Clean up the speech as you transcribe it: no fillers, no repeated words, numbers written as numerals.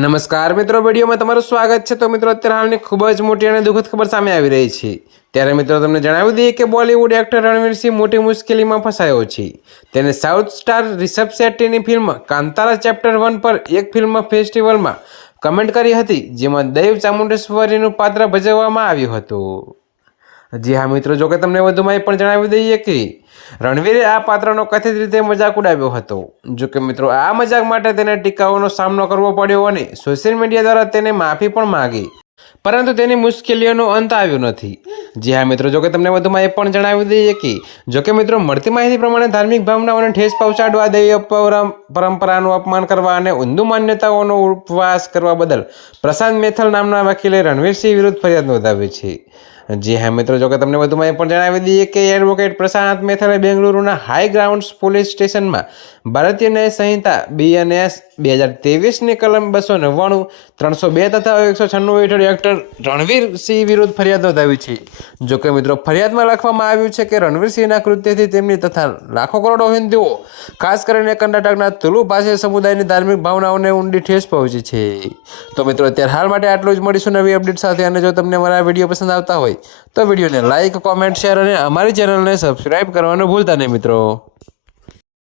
નમસ્કાર મિત્રો, વિડીયોમાં તમારું સ્વાગત છે। તો મિત્રો, અત્યારે હાલની ખૂબ જ મોટી અને દુઃખદ ખબર સામે આવી રહી છે। ત્યારે મિત્રો તમને જણાવી દઈએ કે બોલિવૂડ એક્ટર રણવીર સિંહ મોટી મુશ્કેલીમાં ફસાયો છે। તેને સાઉથ સ્ટાર રિષભ શેટ્ટીની ફિલ્મ કાંતારા ચેપ્ટર 1 પર એક ફિલ્મ ફેસ્ટિવલમાં કમેન્ટ કરી હતી, જેમાં દૈવ ચામુંડેશ્વરીનું પાત્ર ભજવવામાં આવ્યું હતું। જી હા મિત્રો, જો કે તમને વધુમાં એ પણ જણાવી દઈએ કે રણવીરે આ પાત્રનો કથિત રીતે મજાક ઉડાવ્યો હતો। જો કે મિત્રો, આ મજાક માટે તેને ટીકાઓનો સામનો કરવો પડ્યો અને સોશિયલ મીડિયા દ્વારા તેને માફી પણ માંગી, પરંતુ તેની મુશ્કેલીઓનો અંત આવ્યો નથી। જી હા મિત્રો, જો કે તમને વધુમાં એ પણ જણાવી દઈએ કે જો કે મિત્રો, મળતી માહિતી પ્રમાણે ધાર્મિક ભાવનાઓને ઠેસ પહોંચાડવા, દૈવ પરંપરાનું અપમાન કરવા અને હિન્દુ માન્યતાઓનો ઉપવાસ કરવા બદલ પ્રશાંત મેથલ નામના વકીલે રણવીર સિંહ વિરુદ્ધ ફરિયાદ નોંધાવી છે। જી હા મિત્રો, જો કે તમને વધુમાં એ પણ જણાવી દઈએ કે એડવોકેટ પ્રશાંત મેથલે બેંગલુરુના હાઈ ગ્રાઉન્ડ્સ પોલીસ સ્ટેશનમાં ભારતીય ન્યાય સંહિતા BNS 2023ની કલમ 299, 302 તથા 196 હેઠળ એક્ટર રણવીર સિંહ વિરુદ્ધ ફરિયાદ નોંધાવી છે। જો કે મિત્રો, ફરિયાદમાં લખવામાં આવ્યું છે કે રણવીર સિંહના કૃત્યથી તેમની તથા લાખો કરોડો હિન્દુઓ, ખાસ કરીને કર્ણાટકના તુલુ ભાષી સમુદાયની ધાર્મિક ભાવનાઓને ઊંડી ઠેસ પહોંચી છે। તો મિત્રો, અત્યારે હાલ માટે આટલું જ। મળીશું નવી અપડેટ સાથે। અને જો તમને મારા વિડીયો પસંદ આવતા હોય તો વિડીયોને લાઇક, કોમેન્ટ, શેર અને અમારી ચેનલને સબસ્ક્રાઈબ કરવાનું ભૂલતા નહીં મિત્રો।